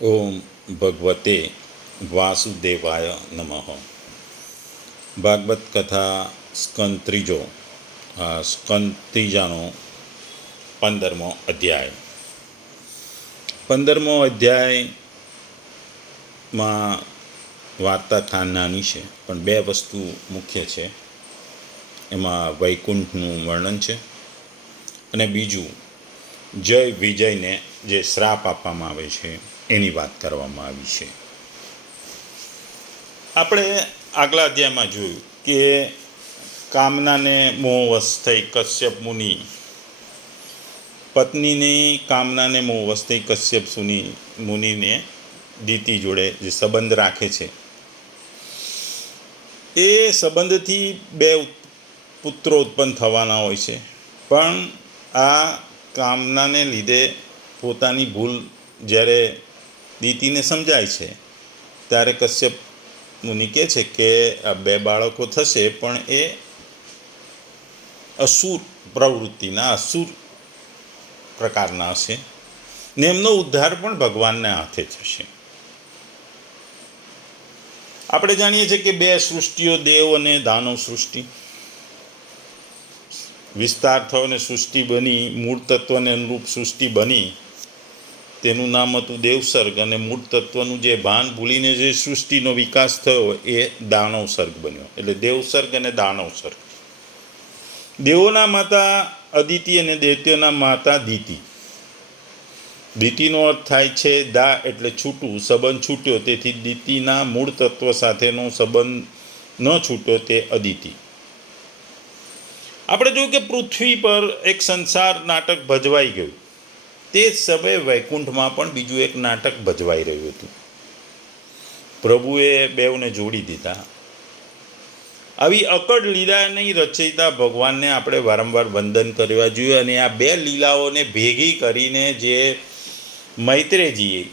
ઓમ ભગવતે વાસુદેવાય નમઃ ભાગવત કથા સ્કંદ ત્રીજો સ્કંદ ત્રીજાનો પંદરમો અધ્યાય પંદરમો અધ્યાયમાં વાર્તા ખાન નાની છે, પણ બે વસ્તુ મુખ્ય છે. એમાં વૈકુંઠનું વર્ણન છે અને બીજું જય વિજયને જે શ્રાપ આપવામાં આવે છે. એની વાત કરવામાં આવી છે. આપણે આગલા અધ્યાયમાં જોયું કે કામનાને મોહવશ થઈ કશ્યપ મુનિ, પત્નીની કામનાને મોહવશ થઈ કશ્યપ સુનિ, મુનિને દીતિ જોડે જે સંબંધ રાખે છે. એ સંબંધથી બે પુત્રો ઉત્પન્ન થવાના હોય છે. પણ આ કામનાને લીધે પોતાની ભૂલ જ્યારે દીતિને સમજાય છે. ત્યારે કશ્યપ મુનિ કહે છે કે આ બે બાળકો થશે, પણ એ અસુર પ્રવૃત્તિના, અસુર પ્રકારના હશે. ને એમનો ઉદ્ધાર પણ ભગવાનના હાથે થશે. આપણે જાણીએ છીએ કે બે સૃષ્ટિઓ, દેવ અને દાનવ સૃષ્ટિ. વિસ્તાર થયો અને સૃષ્ટિ બની, મૂળ તત્વને અનુરૂપ સૃષ્ટિ બની. તેનું નામ હતું દેવસર્ગ અને મૂળ તત્વનું જે ભાન ભૂલીને જે સૃષ્ટિનો વિકાસ થયો એ દાણવસર્ગ બન્યો, એટલે દેવસર્ગ અને દાણવસર્ગ દેવોના માતા અદિતિ અને દૈત્યોના માતા દિતિ. દિતિનો અર્થ થાય છે દા એટલે છૂટું, સંબંધ છૂટ્યો તેથી દિતિના મૂળ તત્વ સાથેનો સંબંધ ન છૂટ્યો તે અદિતિ. આપણે જોયું કે પૃથ્વી પર એક સંસાર નાટક ભજવાઈ ગયું. તે જ સમયે વૈકુંઠમાં પણ બીજું એક નાટક ભજવાઈ રહ્યું હતું. પ્રભુએ બેઉને જોડી દીધા. આવી અકડ લીલા નહીં રચયિતા ભગવાનને આપણે વારંવાર વંદન કરવા જોઈએ અને આ બે લીલાઓને ભેગી કરીને જે મૈત્રેજીએ,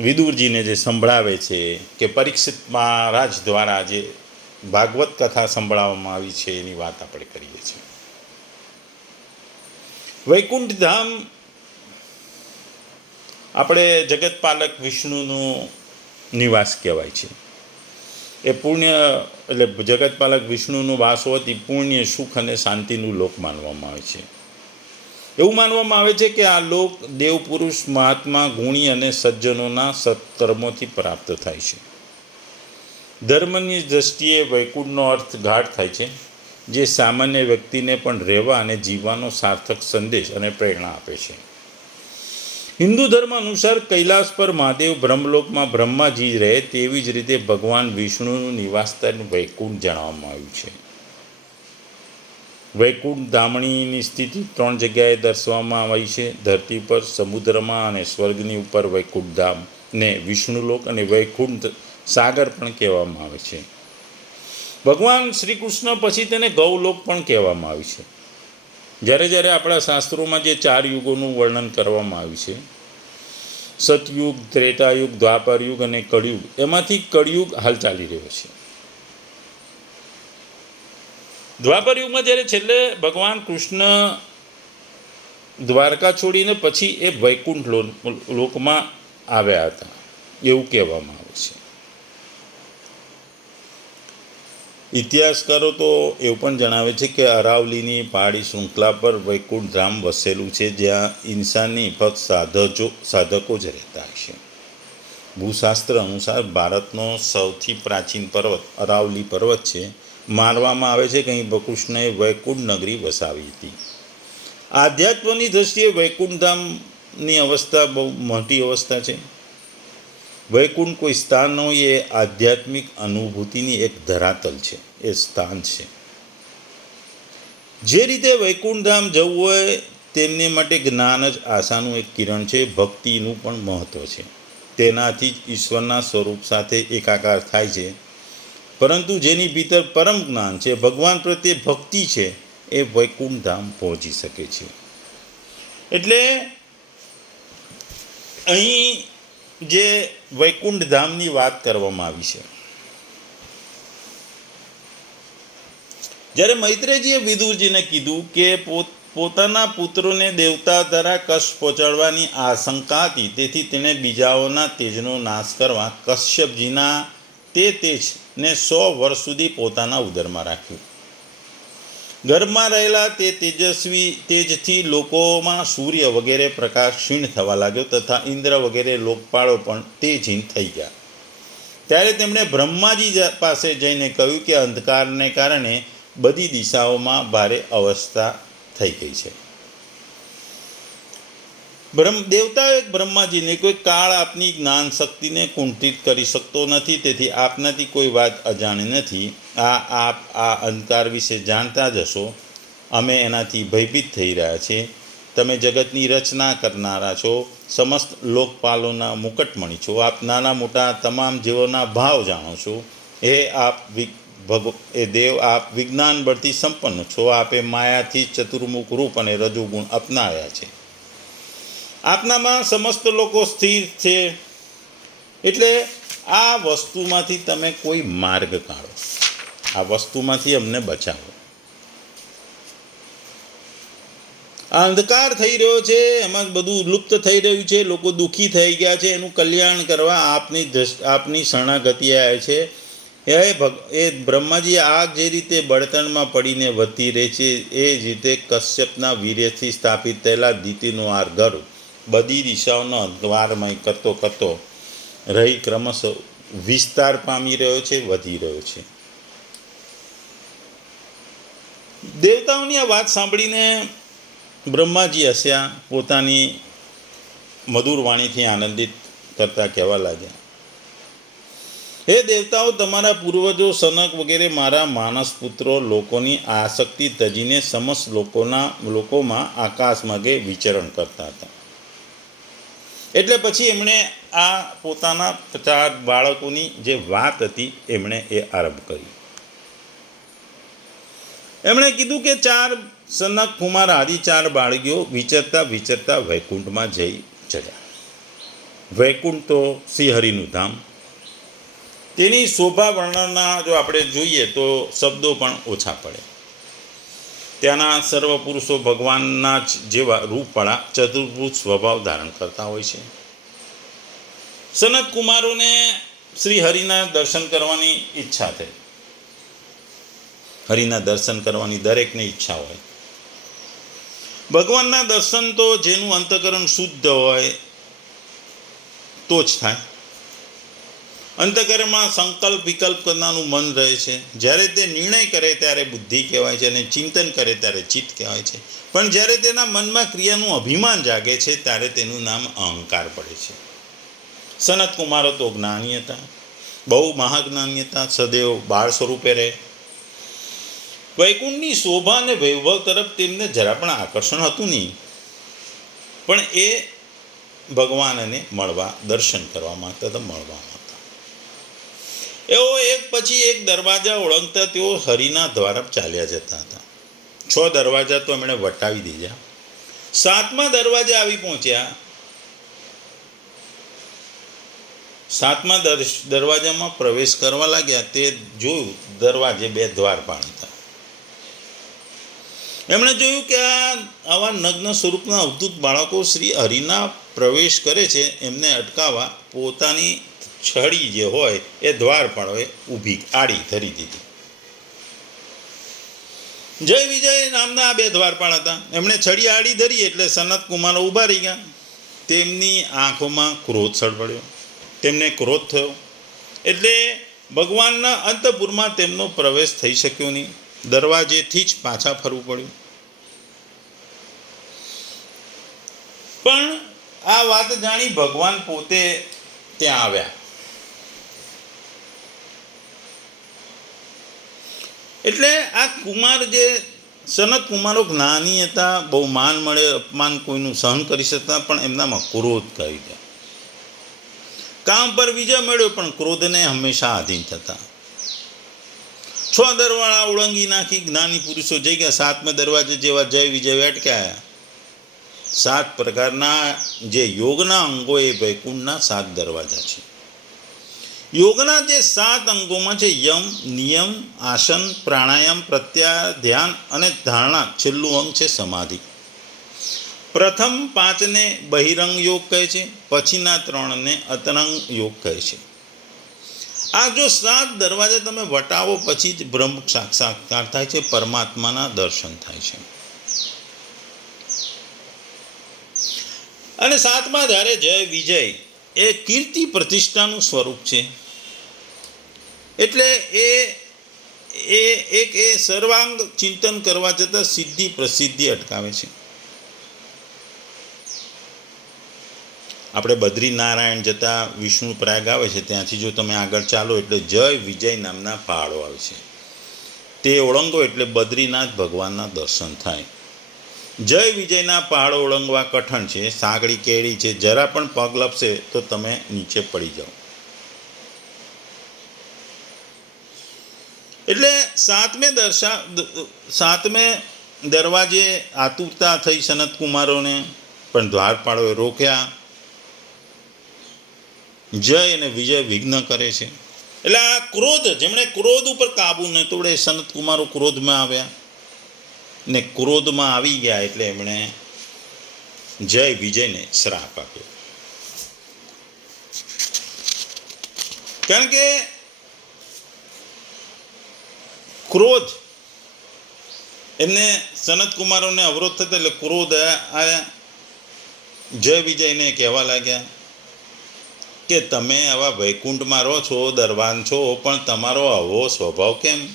વિદુરજીને જે સંભળાવે છે કે પરીક્ષિત મહારાજ દ્વારા જે ભાગવત કથા સંભળાવવામાં આવી છે એની વાત આપણે કરીએ છીએ. વૈકુંઠ ધામ આપણે જગતપાલક વિષ્ણુનું નિવાસ કહેવાય છે. એ પુણ્ય, એટલે જગતપાલક વિષ્ણુનું વાસ હોવાથી પુણ્ય, સુખ અને શાંતિનું લોક માનવામાં આવે છે. એવું માનવામાં આવે છે કે આ લોક દેવપુરુષ, મહાત્મા, ગુણી અને સજ્જનોના સત્કર્મોથી પ્રાપ્ત થાય છે. ધર્મની દ્રષ્ટિએ વૈકુંઠનો અર્થ ગાઢ થાય છે. જે સામાન્ય વ્યક્તિને પણ રહેવા અને જીવવાનો સાર્થક સંદેશ અને પ્રેરણા આપે છે. હિન્દુ ધર્મ અનુસાર કૈલાસ પર મહાદેવ બ્રહ્મલોકમાં બ્રહ્માજી રહે તેવી જ રીતે ભગવાન વિષ્ણુનું નિવાસસ્થાન વૈકુંઠ જણાવવામાં આવ્યું છે. વૈકુંઠ ધામણીની સ્થિતિ ત્રણ જગ્યાએ દર્શાવવામાં આવી છે. ધરતી પર સમુદ્રમાં અને સ્વર્ગની ઉપર વૈકુંઠ ધામ ને વિષ્ણુલોક અને વૈકુંઠ સાગર પણ કહેવામાં આવે છે. ભગવાન શ્રી કૃષ્ણ પછી તેને ગૌલોક પણ કહેવામાં આવ્યું છે. જ્યારે જ્યારે આપણા શાસ્ત્રોમાં જે ચાર યુગોનું વર્ણન કરવામાં આવ્યું છે, સતયુગ, ત્રેતાયુગ, દ્વાપરયુગ અને કળિયુગ, એમાંથી કળિયુગ હાલ ચાલી રહ્યો છે. દ્વાપર યુગમાં જ્યારે છેલ્લે ભગવાન કૃષ્ણ દ્વારકા છોડીને પછી એ વૈકુંઠ લોકમાં આવ્યા હતા, એવું કહેવામાં આવે છે ઇતિહાસકારો તો એવું પણ જણાવે છે કે અરાવલીની પહાડી શૃંખલા પર વૈકુંઠ ધામ વસેલું છે, જ્યાં ઇન્સાનની ફક્ત સાધજો, સાધકો જ રહેતા હશે ભૂશાસ્ત્ર અનુસાર ભારતનો સૌથી પ્રાચીન પર્વત અરાવલી પર્વત છે. માનવામાં આવે છે કે અહીં ભકૃષ્ણએ વૈકુંઠ નગરી વસાવી હતી. આધ્યાત્મની દ્રષ્ટિએ વૈકુંઠ ધામની અવસ્થા બહુ મોટી અવસ્થા છે. વૈકુંઠ કોઈ સ્થાન ન હોય એ આધ્યાત્મિક અનુભૂતિની એક ધરાતલ છે. એ સ્થાન છે. જે રીતે વૈકુંઠ ધામ જવું હોય તેમને માટે જ્ઞાન જ આશાનું એક કિરણ છે, ભક્તિનું પણ મહત્ત્વ છે. તેનાથી જ ઈશ્વરના સ્વરૂપ સાથે એકાકાર થાય છે. પરંતુ જેની ભીતર પરમ જ્ઞાન છે, ભગવાન પ્રત્યે ભક્તિ છે, એ વૈકુંઠ ધામ પહોંચી શકે છે. એટલે અહીં જે વૈકુંઠ ધામની વાત કરવામાં આવી છે. જ્યારે મૈત્રેયજીએ વિદુરજીને કીધું કે પોત, પોતાના પુત્રોને દેવતા દ્વારા કષ્ટ પહોંચાડવાની આશંકા હતી, તેથી તેણે બીજાઓના તેજનો નાશ કરવા કશ્યપજીના તે તેજને સો વર્ષ સુધી પોતાના ઉદરમાં રાખ્યું. ગર્ભમાં રહેલા તે તેજસ્વી તેજથી લોકોમાં સૂર્ય વગેરે પ્રકાશ ક્ષીણ થવા લાગ્યો તથા ઇન્દ્ર વગેરે લોકપાળો પણ તેજહીન થઈ ગયા. ત્યારે તેમણે બ્રહ્માજી પાસે જઈને કહ્યું કે અંધકારને કારણે બધી દિશાઓમાં ભારે અવસ્થા થઈ ગઈ છે. બ્રહ્મ, દેવતાએ બ્રહ્માજીને કોઈ કાળ આપની જ્ઞાન શક્તિને કુંઠિત કરી શકતો નથી, તેથી આપનાથી કોઈ વાત અજાણી નથી. આ આપ આ અંતર વિશે જાણતા જ હશો. અમે એનાથી ભયભીત થઈ રહ્યા છીએ. તમે જગતની રચના કરનારા છો. સમસ્ત લોકપાલોના મુકટમણી છો. આપ નાના મોટા તમામ જીવોના ભાવ જાણો છો. એ આપ ભગ એ દેવ, આપ વિજ્ઞાન બળથી સંપન્ન છો. આપે માયાથી ચતુર્મુખ રૂપ અને રજુગુણ અપનાવ્યા છે. આપનામાં સમસ્ત લોકો સ્થિર છે. એટલે આ વસ્તુમાંથી તમે કોઈ માર્ગ કાઢો. આ વસ્તુમાંથી અમને બચાવો. અંધકાર થઈ રહ્યો છે, એમાં બધું લુપ્ત થઈ રહ્યું છે, લોકો દુઃખી થઈ ગયા છે, એનું કલ્યાણ કરવા આપની આપની શરણાગતિ આવે છે. એ ભગ, એ બ્રહ્માજી આગ જે રીતે બળતણમાં પડીને વધતી રહે છે, એ જ રીતે કશ્યપના વીર્યથી સ્થાપિત થયેલા દીતીનો આર ઘર બધી દિશાઓનો અંધવારમય કરતો કરતો રહી ક્રમશઃ વિસ્તાર પામી રહ્યો છે, વધી રહ્યો છે. દેવતાઓની આ વાત સાંભળીને બ્રહ્માજી હસ્યા, પોતાની મધુર વાણીથી આનંદિત કરતા કહેવા લાગ્યા. હે દેવતાઓ, તમારા પૂર્વજો, સનક વગેરે મારા માનસ પુત્રો લોકોની આસક્તિ તજીને સમસ્ત લોકોના, લોકોમાં આકાશ માગે વિચરણ કરતા હતા. એટલે પછી એમણે આ પોતાના ચાર બાળકોની જે વાત હતી, એમણે એ આરંભ કરી. એમણે કીધું કે ચાર સનક કુમાર આદિ ચાર બાળકીઓ વિચરતા વિચરતા વૈકુંઠમાં જઈ ચડ્યા. વૈકુંઠ તો શ્રીહરિનું ધામ. તેની શોભા વર્ણનના જો આપણે જોઈએ તો શબ્દો પણ ઓછા પડે. ત્યાંના સર્વ પુરુષો ભગવાનના જ જેવા રૂપવાળા ચતુર્ભુજ સ્વભાવ ધારણ કરતા હોય છે. સનત કુમારોને શ્રી હરિના દર્શન કરવાની ઈચ્છા થઈ. હરિના દર્શન કરવાની દરેકને ઈચ્છા હોય. ભગવાનના દર્શન તો જેનું અંતકરણ શુદ્ધ હોય, તો જ થાય. અંતકરણમાં સંકલ્પ વિકલ્પ કરનારું મન રહે છે. જ્યારે તે નિર્ણય કરે ત્યારે બુદ્ધિ કહેવાય છે અને ચિંતન કરે ત્યારે ચિત્ત કહેવાય છે. પણ જ્યારે તેના મનમાં ક્રિયાનું અભિમાન જાગે છે ત્યારે તેનું નામ અહંકાર પડે છે. સનત કુમારો તો જ્ઞાની હતા. બહુ મહાજ્ઞાની હતા. સદૈવ બાળ સ્વરૂપે રહે. વૈકુંઠની શોભા અને વૈભવ તરફ તેમને જરા પણ આકર્ષણ હતું નહીં. પણ એ ભગવાનને મળવા, દર્શન કરવા માગતા હતા, મળવા માગતા. એવો એક પછી એક દરવાજા ઓળંગતા તેઓ હરિના દ્વારા ચાલ્યા જતા હતા. છ દરવાજા તો એમણે વટાવી દીધા. સાતમા દરવાજે આવી પહોંચ્યા. સાતમા દર- દરવાજામાં પ્રવેશ કરવા લાગ્યા તે જોયું દરવાજે બે દ્વાર હતા એમણે જોયું કે આ આવા નગ્ન સ્વરૂપના અવધૂત બાળકો શ્રી હરિના પ્રવેશ કરે છે, એમને અટકાવવા પોતાની છડી જે હોય એ દ્વારપાળોએ ઊભી આડી ધરી દીધી. જય વિજય નામના આ બે દ્વારપાળ હતા. એમણે છડી આડી ધરી એટલે સનત કુમારો ઊભા રહી ગયા. તેમની આંખોમાં ક્રોધ સળવળ્યો. તેમને ક્રોધ થયો. એટલે ભગવાનના અંતપુરમાં તેમનો પ્રવેશ થઈ શક્યો નહીં. દરવાજેથી જ પાછા ફરવું પડ્યું. પણ આ વાત જાણી ભગવાન પોતે ત્યાં આવ્યા. એટલે આ કુમાર જે, સનત કુમારો જ્ઞાની હતા, બહુ માન મળે, અપમાન કોઈનું સહન કરી શકતા, પણ એમનામાં ક્રોધ કરી ગયા કામ પર વિજય મળ્યો, પણ ક્રોધને હંમેશા આધીન થતા. છ દરવાળા ઓળંગી નાખી જ્ઞાની પુરુષો જઈ ગયા સાતમા દરવાજે જેવા જય વિજય અટક્યા સાત પ્રકારના જે યોગના અંગો એ વૈકુંઠના સાત દરવાજા છે. યોગના જે સાત અંગોમાં છે યમ, નિયમ, આસન, પ્રાણાયામ, પ્રત્યા, ધ્યાન અને ધારણા છેલ્લું અંગ છે સમાધિ. પ્રથમ પાંચને બહિરંગ યોગ કહે છે, પછીના ત્રણને અતરંગ યોગ કહે છે. આ જો સાત દરવાજા તમે વટાવો, પછી જ બ્રહ્મ સાક્ષાત્કાર થાય છે, પરમાત્માના દર્શન થાય છે. અને સાતમા ધારે જય વિજય, એ કીર્તિ પ્રતિષ્ઠાનું સ્વરૂપ છે. એટલે એ એ, એક એ સર્વાંગ ચિંતન કરવા જતાં સિદ્ધિ પ્રસિદ્ધિ અટકાવે છે. આપણે બદ્રીનારાયણ જતાં વિષ્ણુ પ્રયાગ આવે છે, ત્યાંથી જો તમે આગળ ચાલો એટલે જય વિજય નામના પહાડો આવે છે. તે ઓળંગો એટલે બદ્રીનાથ ભગવાનના દર્શન થાય. જય વિજયના પહાડો ઓળંગવા કઠણ છે, સાંકડી કેળી છે, જરા પણ પગ લપશે તો તમે નીચે પડી જાઓ. એટલે સાતમે દર્શા, સાતમે દરવાજે આતુરતા થઈ સનત કુમારોને પણ દ્વારપાળોએ રોક્યા. જય અને વિજય વિઘ્ન કરે છે. એટલે આ ક્રોધ, જેમણે ક્રોધ ઉપર કાબુ ન તોડે સનત કુમારો ક્રોધમાં આવ્યા. ને ક્રોધમાં આવી ગયા એટલે એમણે જય વિજયને શ્રાપ આપ્યો. કારણ કે ક્રોધ, એમને સનત કુમારોને અવરોધ થતો એટલે ક્રોધ આ જય વિજયને કહેવા લાગ્યા. કે તમે આવા વૈકુંઠમાં રહો છો દરવાન છો, પણ તમારો આવો સ્વભાવ કેમ?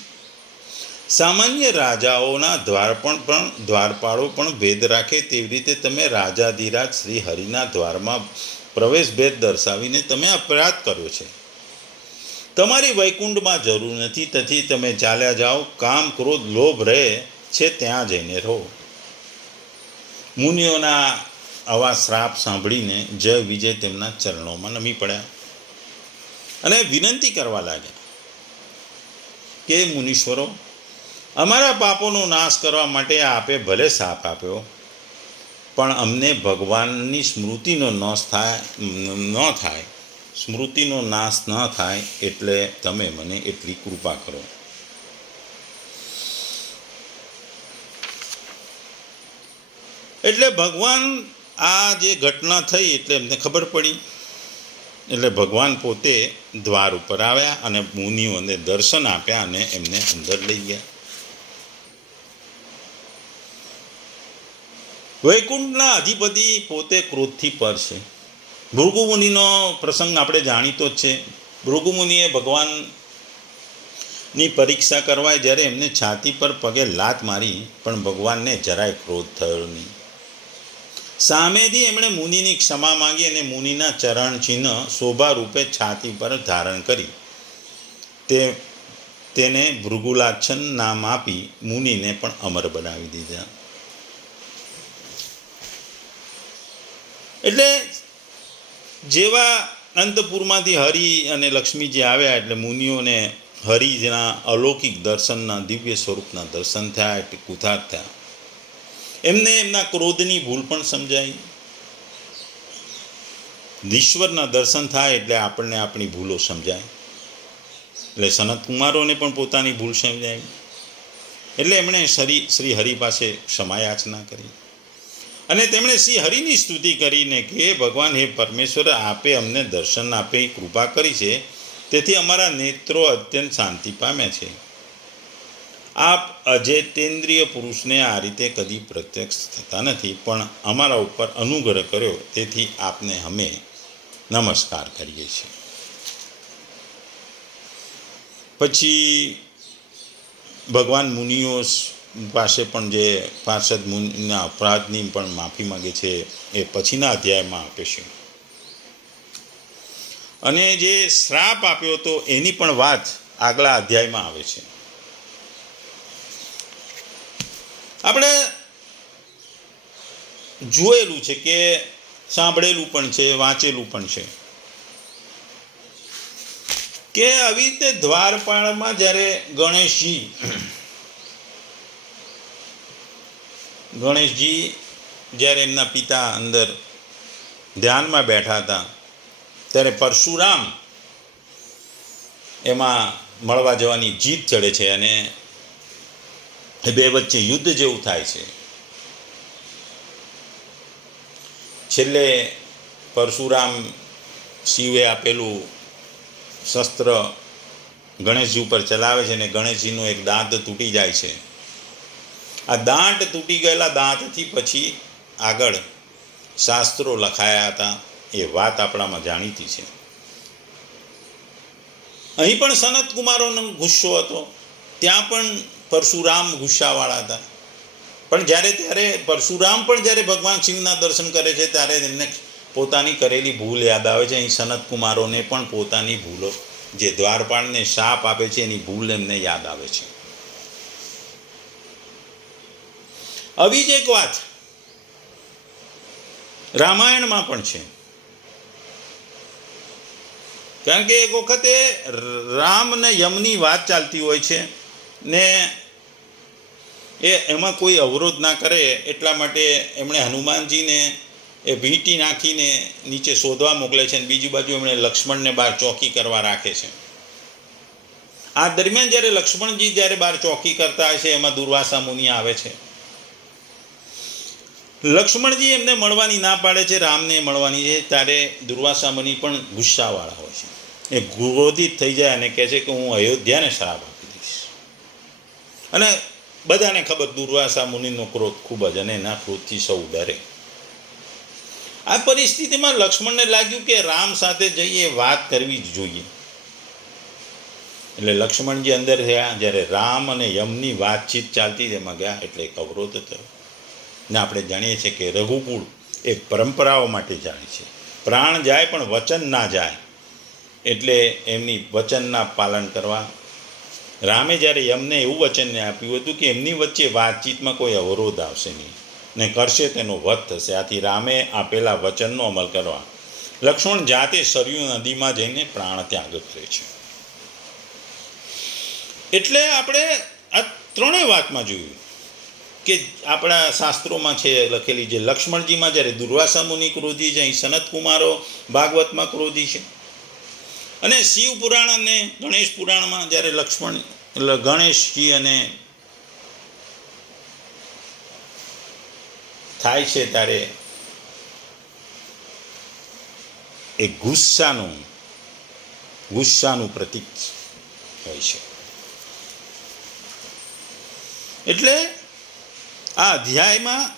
સામાન્ય રાજાઓના દ્વારપણ પણ દ્વારપાળો પણ ભેદ રાખે તેવી રીતે તમે રાજાધિરાજ શ્રી હરિના દ્વારમાં પ્રવેશ ભેદ દર્શાવીને તમે અપરાધ કર્યો છે. તમારી વૈકુંઠમાં જરૂર નથી, તેથી તમે ચાલ્યા જાઓ, કામ, ક્રોધ, લોભ રહે છે, ત્યાં જઈને રહો. મુનિઓના આવા શ્રાપ સાંભળીને જય વિજય તેમના ચરણોમાં નમી પડ્યા. અને વિનંતી કરવા લાગ્યા કે, મુનીશ્વરો, અમારા પાપોનો નાશ કરવા માટે આપે ભલે સાપ આપ્યો, પણ અમને ભગવાનની સ્મૃતિનો નાશ થાય, ન થાય, સ્મૃતિનો નાશ ન થાય એટલે તમે મને એટલી કૃપા કરો. એટલે ભગવાન આ જે ઘટના થઈ એટલે એમને ખબર પડી. એટલે ભગવાન પોતે દ્વાર ઉપર આવ્યા અને મુનિઓને દર્શન આપ્યા અને એમને અંદર લઈ ગયા. વૈકુંઠના અધિપતિ પોતે ક્રોધથી પર છે. ભૃગુમુનિનો પ્રસંગ આપણે જાણીતો જ છે. ભૃગુમુનિએ ભગવાનની પરીક્ષા કરવાય જ્યારે એમને છાતી પર પગે લાત મારી પણ ભગવાનને જરાય ક્રોધ થયો નહીં. સામેથી એમણે મુનિની ક્ષમા માંગી અને મુનિના ચરણ ચિહ્ન શોભા રૂપે છાતી પર ધારણ કરી. તે તેને ભૃગુલાચ્છન નામ આપી મુનિને પણ અમર બનાવી દીધા. એટલે જેવા અંતપુરમાંથી હરિ અને લક્ષ્મીજી આવ્યા એટલે મુનિઓને હરિના અલૌકિક દર્શનના દિવ્ય સ્વરૂપના દર્શન થયા એટલે કુથાર થયા. એમને એમના ક્રોધની ભૂલ પણ સમજાય ઈશ્વરના દર્શન થાય એટલે આપણને આપણી ભૂલો સમજાય. એટલે સનત કુમારોને પણ પોતાની ભૂલ સમજાય એટલે એમણે શ્રી શ્રી હરિ પાસે ક્ષમાયાચના કરી. અને તેમણે શ્રી હરિની સ્તુતિ કરીને કે, ભગવાન, હે પરમેશ્વર, આપે અમને દર્શન, આપે કૃપા કરી છે. તેથી અમારા નેત્રો અત્યંત શાંતિ પામ્યા છે. આપ અજેતેન્દ્રિય પુરુષને આ રીતે કદી પ્રત્યક્ષ થતા નથી, પણ અમારા ઉપર અનુગ્રહ કર્યો, તેથી આપને અમે નમસ્કાર કરીએ છીએ. પછી ભગવાન મુનિઓ પાસે પણ જે પાર્ષદ મુનિના અપરાધની પણ માફી માગે છે, એ પછીના અધ્યાયમાં આપે છે. અને જે શ્રાપ આપ્યો હતો, એની પણ વાત આગલા અધ્યાયમાં આવે છે. આપણે જોયેલું છે કે સાંભળેલું પણ છે, વાંચેલું પણ છે. કે આવી રીતે દ્વારપાળમાં જ્યારે ગણેશજી ગણેશજી જ્યારે એમના પિતા અંદર ધ્યાનમાં બેઠા હતા, ત્યારે પરશુરામ એમાં મળવા જવાની જીત ચડે છે અને એ બે વચ્ચે યુદ્ધ જેવું થાય છે. છેલ્લે પરશુરામ શિવે આપેલું શસ્ત્ર ગણેશજી ઉપર ચલાવે છે અને ગણેશજીનો એક દાંત તૂટી જાય છે. આ દાંત તૂટી ગયેલા દાંતથી પછી આગળ શાસ્ત્રો લખાયા હતા, એ વાત આપણામાં જાણીતી છે. અહીં પણ સનત કુમારોનો ગુસ્સો હતો. ત્યાં પણ પરશુરામ ગુસ્સાવાળા હતા. પણ જ્યારે ત્યારે પરશુરામ પણ જ્યારે ભગવાન શિવના દર્શન કરે છે, ત્યારે એમને પોતાની કરેલી ભૂલ યાદ આવે છે. અહીં સનત કુમારોને પણ પોતાની ભૂલો, જે દ્વારપાળને શાપ આપે છે, એની ભૂલ એમને યાદ આવે છે. આવી જ એક વાત. રામાયણમાં પણ છે. કારણ કે એક વખતે રામ ને યમની વાત ચાલતી હોય છે ને એ એમાં કોઈ અવરોધ ના કરે એટલા માટે એમણે હનુમાનજીને એ વીંટી નાખીને નીચે શોધવા મોકલે છે અને બીજી બાજુ એમણે લક્ષ્મણને બહાર ચોકી કરવા રાખે છે. આ દરમિયાન જ્યારે લક્ષ્મણજી જ્યારે બહાર ચોકી કરતા હોય છે, એમાં દુર્વાસા મુનિ આવે છે. લક્ષ્મણજી એમને મળવાની ના પાડે છે, રામને મળવાની છે, ત્યારે દુર્વાસા મુનિ પણ ગુસ્સાવાળા હોય છે. એ ક્રોધિત થઈ જાય અને કહે છે કે હું અયોધ્યાને શ્રાપ આપી દઈશ. અને બધાને ખબર, દુર્વાસા મુનિનો ક્રોધ ખૂબ જ અને એના ક્રોધથી સૌ ડરે. આ પરિસ્થિતિમાં લક્ષ્મણને લાગ્યું કે રામ સાથે જઈએ વાત કરવી જ જોઈએ. એટલે લક્ષ્મણજી અંદર થયા જ્યારે રામ અને યમની વાતચીત ચાલતી, તેમાં ગયા એટલે એક અવરોધ થયો. ને આપણે જાણીએ છીએ કે રઘુકુળ એ પરંપરાઓ માટે જાણે છે. પ્રાણ જાય પણ વચન ના જાય. એટલે એમની વચનના પાલન કરવા રામે જ્યારે યમને એવું વચનને આપ્યું હતું કે એમની વચ્ચે વાતચીતમાં કોઈ અવરોધ આવશે નહીં ને કરશે તેનો વધ થશે. આથી રામે આપેલા વચનનો અમલ કરવા લક્ષ્મણ જાતે સરયુ નદીમાં જઈને પ્રાણ ત્યાગ કરે છે. એટલે આપણે આ ત્રણેય વાતમાં જોયું કે આપણા શાસ્ત્રોમાં છે લખેલી જે લક્ષ્મણજીમાં જ્યારે દુર્વાસા મુનિ ક્રોધી છે, અહીં સનત કુમારો ભાગવતમાં ક્રોધી છે. અને શિવ પુરાણ અને ગણેશ પુરાણમાં જ્યારે લક્ષ્મણ ગણેશજી અને થાય છે ત્યારે એ ગુસ્સાનું ગુસ્સાનું પ્રતીક હોય છે. એટલે આ અધ્યાયમાં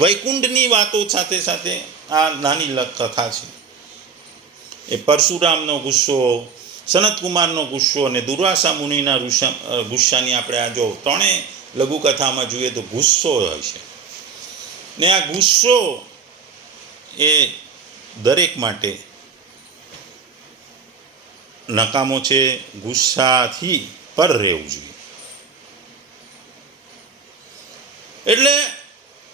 વૈકુંઠની વાતો સાથે સાથે આ નાની કથા છે. એ પરશુરામનો ગુસ્સો, સનતકુમારનો ગુસ્સો અને દુર્વાસા મુનિના ગુસ્સાની આપણે આ જો ત્રણેય લઘુકથામાં જોઈએ તો ગુસ્સો હોય છે. ને આ ગુસ્સો એ દરેક માટે નકામો છે, ગુસ્સાથી પર રહેવું જોઈએ. એટલે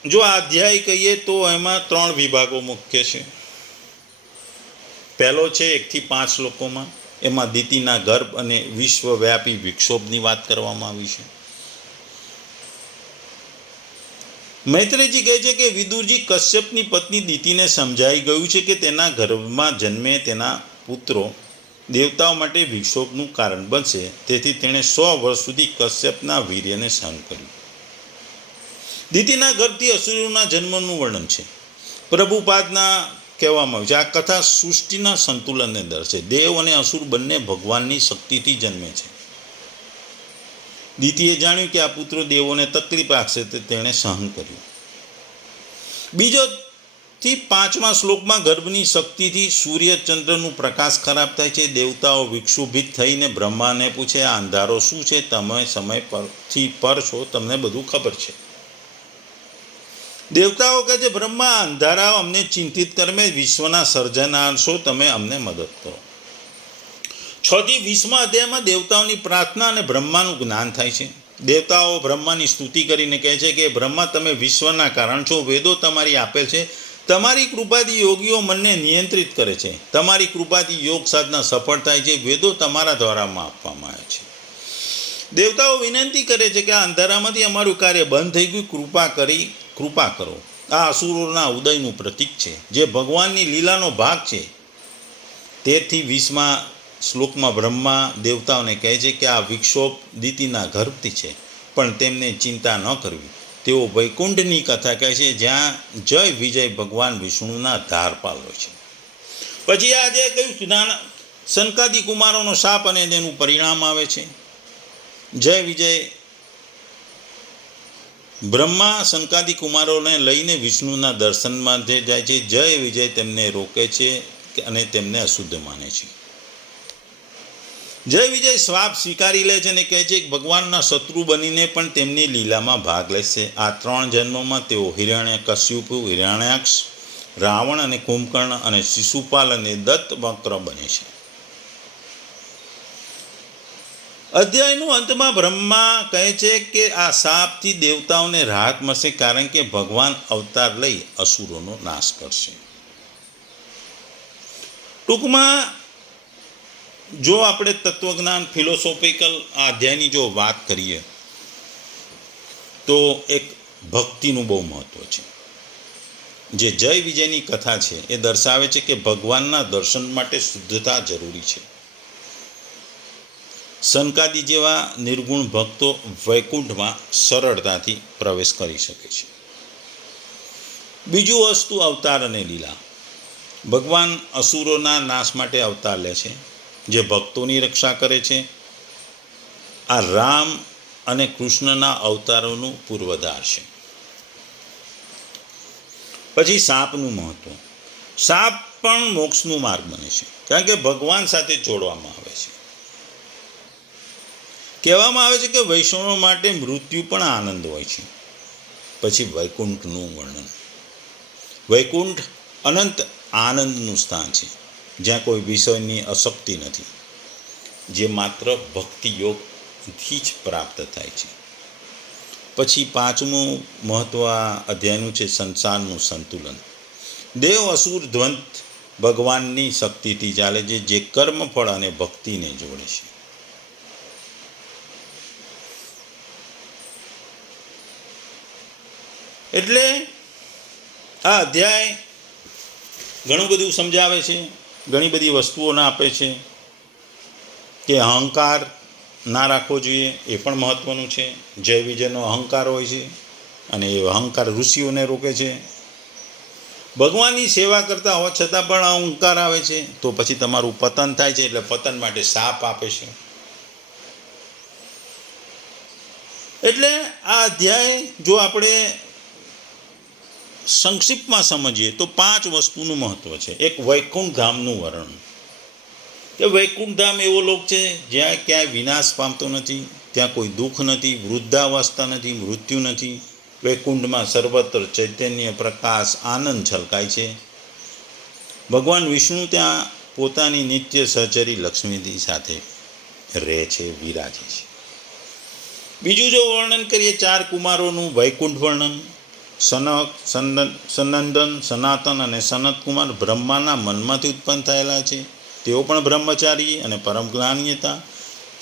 જો આ અધ્યાય કહીએ તો એમાં ત્રણ વિભાગો મુખ્ય છે. પહેલો છે એકથી પાંચ લોકોમાં. એમાં દીતીના ગર્ભ અને વિશ્વવ્યાપી વિક્ષોભની વાત કરવામાં આવી છે. મૈત્રેયજી કહે છે કે વિદુરજી કશ્યપની પત્ની દીતિને સમજાઈ ગયું છે કે તેના ગર્ભમાં જન્મે તેના પુત્રો દેવતાઓ માટે વિક્ષોભનું કારણ બનશે. તેથી તેણે સો વર્ષ સુધી કશ્યપના વીર્યને સહન કર્યું. દીતિના ગર્ભથી અસુરોના જન્મનું વર્ણન છે. પ્રભુપાદના કહેવામાં આવ્યું છે. આ કથા સૃષ્ટિના સંતુલનને દર્શે દેવ અને અસુર બંને ભગવાનની શક્તિથી જન્મે છે. દીતીએ જાણ્યું કે આ પુત્રો દેવોને તકલીફ આપશે તે તેણે સહન કર્યું. બીજો થી પાંચમા શ્લોકમાં ગર્ભની શક્તિથી સૂર્ય ચંદ્રનું પ્રકાશ ખરાબ થાય છે. દેવતાઓ વિક્ષુભિત થઈને બ્રહ્માને પૂછે, આ અંધારો શું છે? તમે સમય પરથી પર છો. તમને બધું ખબર છે. દેવતાઓ કહે છે, બ્રહ્મા, અંધારાઓ અમને ચિંતિત કરમે, વિશ્વના સર્જનાર છો તમે અમને મદદ કરો. છથી વીસમા અધ્યાયમાં દેવતાઓની પ્રાર્થના અને બ્રહ્માનું જ્ઞાન થાય છે. દેવતાઓ બ્રહ્માની સ્તુતિ કરીને કહે છે કે, બ્રહ્મા, તમે વિશ્વના કારણ છો. વેદો તમારી આપેલ છે. તમારી કૃપાથી યોગીઓ મનને નિયંત્રિત કરે છે. તમારી કૃપાથી યોગ સાધના સફળ થાય છે. વેદો તમારા દ્વારામાં આપવામાં આવે છે. દેવતાઓ વિનંતી કરે છે કે આ અંધારામાંથી અમારું કાર્ય બંધ થઈ ગયું. કૃપા કરી કૃપા કરો. આ અસુરોના ઉદયનું પ્રતીક છે, જે ભગવાનની લીલાનો ભાગ છે. તેથી વીસમાં શ્લોકમાં બ્રહ્મા દેવતાઓને કહે છે કે આ વિક્ષોભ દીતિના ગર્ભથી છે, પણ તેમને ચિંતા ન કરવી. તેઓ વૈકુંઠની કથા કહે છે, જ્યાં જય વિજય ભગવાન વિષ્ણુના ધારપાલ હોય છે. પછી આજે કયું નાના શંકાદી કુમારોનો શાપ અને તેનું પરિણામ આવે છે. જય વિજય બ્રહ્મા શંકાદિ કુમારોને લઈને વિષ્ણુના દર્શન માટે જાય છે. જય વિજય તેમને રોકે છે અને તેમને અશુદ્ધ માને છે. જય વિજય સ્વાપ સ્વીકારી લે છે અને કહે છે કે ભગવાનના શત્રુ બનીને પણ તેમની લીલામાં ભાગ લેશે. આ ત્રણ જન્મોમાં તેઓ હિરણ્ય કશ્યુપ, હિરણ્યાક્ષ, રાવણ અને કુંભકર્ણ અને શિશુપાલ અને દત્ત વક્ર બને છે. અધ્યાયનું અંતમાં બ્રહ્મા કહે છે કે આ સાપથી દેવતાઓને રાહત મળશે કારણ કે ભગવાન અવતાર લઈ અસુરોનો નાશ કરશે. ટૂંકમાં જો આપણે તત્વજ્ઞાન ફિલોસોફિકલ આ અધ્યાયની જો વાત કરીએ, તો એક ભક્તિનું બહુ મહત્ત્વ છે. જે જય વિજયની કથા છે એ દર્શાવે છે કે ભગવાનના દર્શન માટે શુદ્ધતા જરૂરી છે. સંકાદી જેવા નિર્ગુણ ભક્તો વૈકુંઠમાં સરળતાથી પ્રવેશ કરી શકે છે. બીજું વસ્તુ અવતાર અને લીલા. ભગવાન અસુરોના નાશ માટે અવતાર લે છે, જે ભક્તોની રક્ષા કરે છે. આ રામ અને કૃષ્ણના અવતારોનું પૂર્વધાર છે. પછી સાપનું મહત્વ. સાપ પણ મોક્ષનું માર્ગ બને છે, કારણ કે ભગવાન સાથે જોડવામાં આવે છે. કહેવામાં આવે છે કે વૈષ્ણવ માટે મૃત્યુ પણ આનંદ હોય છે. પછી વૈકુંઠનું વર્ણન. વૈકુંઠ અનંત આનંદનું સ્થાન છે. જ્યાં કોઈ વિષયની અશક્તિ નથી. જે માત્ર ભક્તિ યોગથી જ પ્રાપ્ત થાય છે. પછી પાંચમું મહત્વ આ અધ્યાયનું છે સંસારનું સંતુલન. દેવ અસુર ધ્વંત ભગવાનની શક્તિથી ચાલે છે, જે કર્મફળ અને ભક્તિને જોડે છે. એટલે આ અધ્યાય ઘણું બધું સમજાવે છે, ઘણી બધી વસ્તુઓના આપે છે કે અહંકાર ના રાખવો જોઈએ, એ પણ મહત્ત્વનું છે. જય વિજયનો અહંકાર હોય છે અને એ અહંકાર ઋષિઓને રોકે છે. ભગવાનની સેવા કરતા હોવા છતાં પણ અહંકાર આવે છે, તો પછી તમારું પતન થાય છે, એટલે પતન માટે સાપ આપે છે. એટલે આ અધ્યાય જો આપણે સંક્ષિપ્તમાં સમજીએ તો પાંચ વસ્તુનું મહત્ત્વ છે. એક વૈકુંઠ ધામનું વર્ણન. કે વૈકુંઠ ધામ એવો લોક છે, જ્યાં ક્યાંય વિનાશ પામતો નથી, ત્યાં કોઈ દુઃખ નથી, વૃદ્ધાવસ્થા નથી, મૃત્યુ નથી. વૈકુંઠમાં સર્વત્ર ચૈતન્ય, પ્રકાશ, આનંદ છલકાય છે. ભગવાન વિષ્ણુ ત્યાં પોતાની નિત્ય સહચરી લક્ષ્મીજી સાથે રહે છે, વિરાજે છે. બીજું જો વર્ણન કરીએ, ચાર કુમારોનું વૈકુંઠ વર્ણન. સનક સનંદન સનંદન, સનાતન અને સનતકુમાર બ્રહ્માના મનમાંથી ઉત્પન્ન થયેલા છે. તેઓ પણ બ્રહ્મચારી અને પરમ જ્ઞાની હતા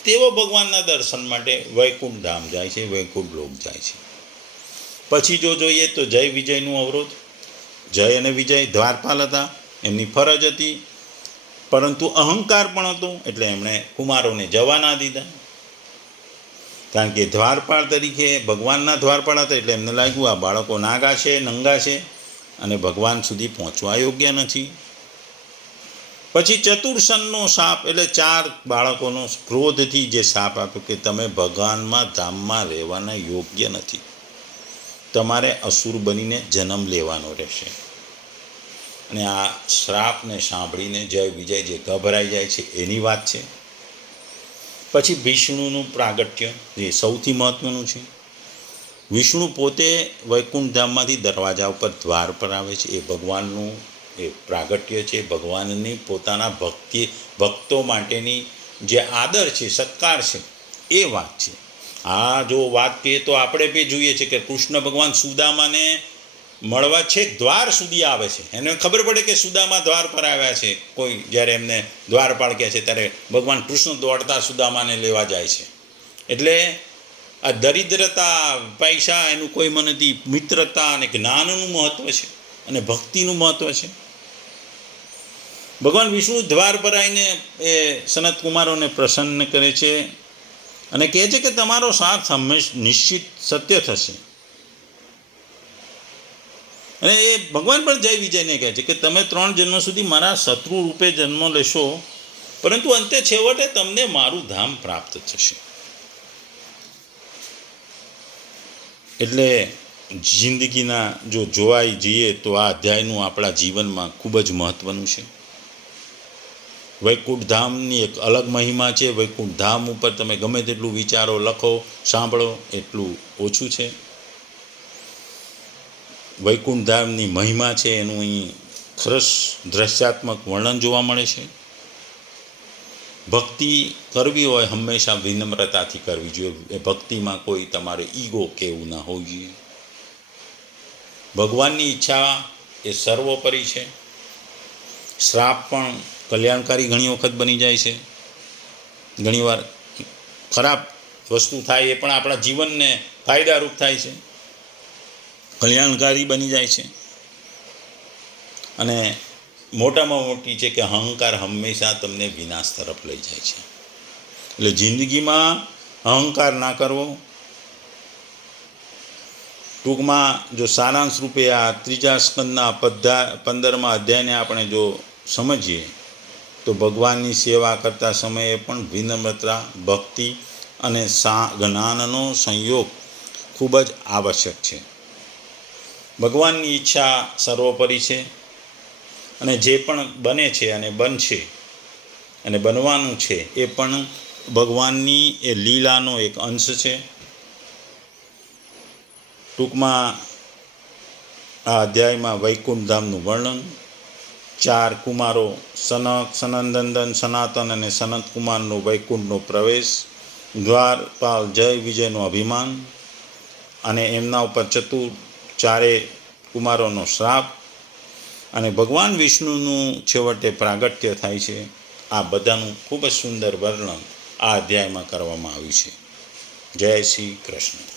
તેઓ ભગવાનના દર્શન માટે વૈકુંઠ ધામ જાય છે, વૈકુંઠ લોક જાય છે. પછી જો જોઈએ તો જય વિજયનું અવરોધ. જય અને વિજય દ્વારપાલ હતા, એમની ફરજ હતી. પરંતુ અહંકાર પણ હતો, એટલે એમણે કુમારોને જવા ના દીધા. કારણ કે દ્વારપાળ તરીકે ભગવાનના દ્વારપાળ હતા એટલે એમને લાગ્યું આ બાળકો નાગા છે નંગા છે અને ભગવાન સુધી પહોંચવા યોગ્ય નથી. પછી ચતુર્સનનો સાપ એટલે ચાર બાળકોનો ક્રોધથી જે સાપ આપ્યો કે તમે ભગવાનમાં ધામમાં રહેવાના યોગ્ય નથી. તમારે અસુર બનીને જન્મ લેવાનો રહેશે. અને આ શ્રાપને સાંભળીને જય વિજય જે ગભરાઈ જાય છે, એની વાત છે. પછી વિષ્ણુનું પ્રાગટ્ય, જે સૌથી મહત્ત્વનું છે. વિષ્ણુ પોતે વૈકુંઠ ધામમાંથી દરવાજા ઉપર દ્વાર પર આવે છે. એ ભગવાનનું એ પ્રાગટ્ય છે. ભગવાનની પોતાના ભક્તિ, ભક્તો માટેની જે આદર છે, સત્કાર છે, એ વાત છે. આ જો વાત કહીએ તો આપણે બી જોઈએ છે કે કૃષ્ણ ભગવાન સુદામાને મળવા છેક દ્વાર સુધી આવે છે. એને ખબર પડે કે સુદામા દ્વાર પર આવ્યા છે. કોઈ જ્યારે એમને દ્વારપાળ કહે છે, ત્યારે ભગવાન કૃષ્ણ દોડતા સુદામાને લેવા જાય છે. એટલે આ દરિદ્રતા, પૈસા, એનું કોઈ મને નથી, મિત્રતા અને જ્ઞાનનું મહત્ત્વ છે અને ભક્તિનું મહત્ત્વ છે. ભગવાન વિષ્ણુ દ્વાર પર આવીને એ સનત કુમારોને પ્રસન્ન કરે છે અને કહે છે કે તમારો સાથ હંમેશ નિશ્ચિત સત્ય થશે. અને એ ભગવાન પણ જય વિજયને કહે છે કે તમે ત્રણ જન્મ સુધી મારા શત્રુ રૂપે જન્મ લેશો, પરંતુ અંતે છેવટે તમને મારું ધામ પ્રાપ્ત થશે. એટલે જિંદગીના જો જોવાઈ જઈએ તો આ અધ્યાયનું આપણા જીવનમાં ખૂબ જ મહત્ત્વનું છે. વૈકુંઠ ધામની એક અલગ મહિમા છે. વૈકુંઠ ધામ ઉપર તમે ગમે તેટલું વિચારો, લખો, સાંભળો, એટલું ઓછું છે. વૈકુંઠ ધામની મહિમા છે એનું અહીં સરસ દ્રશ્યાત્મક વર્ણન જોવા મળે છે. ભક્તિ કરવી હોય હંમેશા વિનમ્રતાથી કરવી જોઈએ. એ ભક્તિમાં કોઈ તમારે ઈગો કે એવું ના હોવું જોઈએ. ભગવાનની ઈચ્છા એ સર્વોપરી છે. શ્રાપ પણ કલ્યાણકારી ઘણી વખત બની જાય છે. ઘણીવાર ખરાબ વસ્તુ થાય એ પણ આપણા જીવનને ફાયદારૂપ થાય છે. કલ્યાણકારી બની જાય છે. અને મોટામાં મોટી છે કે અહંકાર હંમેશા તમને વિનાશ તરફ લઈ જાય છે. એટલે જિંદગીમાં અહંકાર ના કરવો, ટૂંકમાં જો સારાંશ રૂપે આ ત્રીજા સ્કંદના પદ્ધા, પંદરમા અધ્યાયને આપણે જો સમજીએ, તો ભગવાનની સેવા કરતા સમયે પણ વિનમ્રતા, ભક્તિ અને સા, જ્ઞાનનો સંયોગ ખૂબ જ આવશ્યક છે. ભગવાનની ઈચ્છા સર્વોપરી છે અને જે પણ બને છે અને બનશે અને બનવાનું છે એ પણ ભગવાનની એ લીલાનો એક અંશ છે. ટૂંકમાં આ અધ્યાયમાં વૈકુંઠ ધામનું વર્ણન, ચાર કુમારો સનક સનંદનંદન સનાતન અને સનત કુમારનો વૈકુંઠનો પ્રવેશ, દ્વારપાલ જય વિજયનું અભિમાન અને એમના ઉપર ચતુર ચારે કુમારોનો શ્રાપ અને ભગવાન વિષ્ણુનું છેવટે પ્રાગટ્ય થાય છે. આ બધાનું ખૂબ જ સુંદર વર્ણન આ અધ્યાયમાં કરવામાં આવ્યું છે. જય શ્રી કૃષ્ણ.